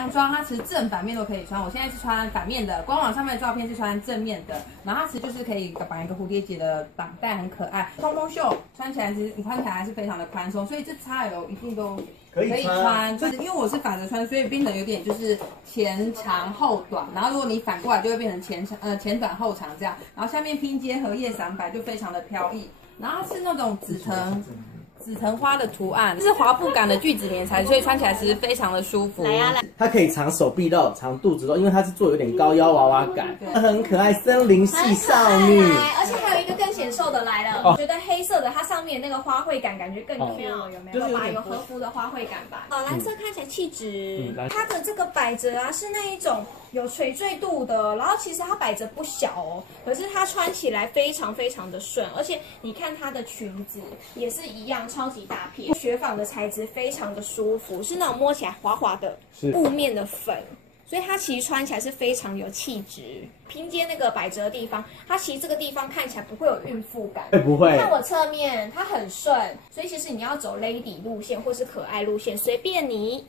洋装它其实正反面都可以穿，我现在是穿反面的，官网上面的照片是穿正面的，然后它其实就是可以绑一个蝴蝶结的绑带，很可爱。蓬蓬袖穿起来其实你穿起来还是非常的宽松，所以这 XL 一定都可以穿。就是因为我是反着穿，所以变成有点就是前长后短，然后如果你反过来就会变成前短后长这样，然后下面拼接荷叶伞摆就非常的飘逸，然后是那种紫藤花的图案，这是滑布感的聚酯棉材，所以穿起来其实非常的舒服。来，它可以藏手臂肉、藏肚子肉，因为它是做有点高腰娃娃感，很可爱，森林系少女。而且还有一个更显瘦的来了，我觉得黑色的它上面那个花卉感感觉更 Q 了，有没有？有和服的花卉感吧。蓝色看起来气质，它的这个摆着啊是那一种有垂坠度的，然后其实它摆着不小哦，可是它穿起来非常非常的顺，而且你看它的裙子也是一样超级大片，雪纺的材质非常的舒服，是那种摸起来滑滑的布面的粉。所以它其实穿起来是非常有气质，拼接那个摆折的地方，它其实这个地方看起来不会有孕妇感，不会。看我侧面，它很顺，所以其实你要走 lady 路线或是可爱路线，随便你。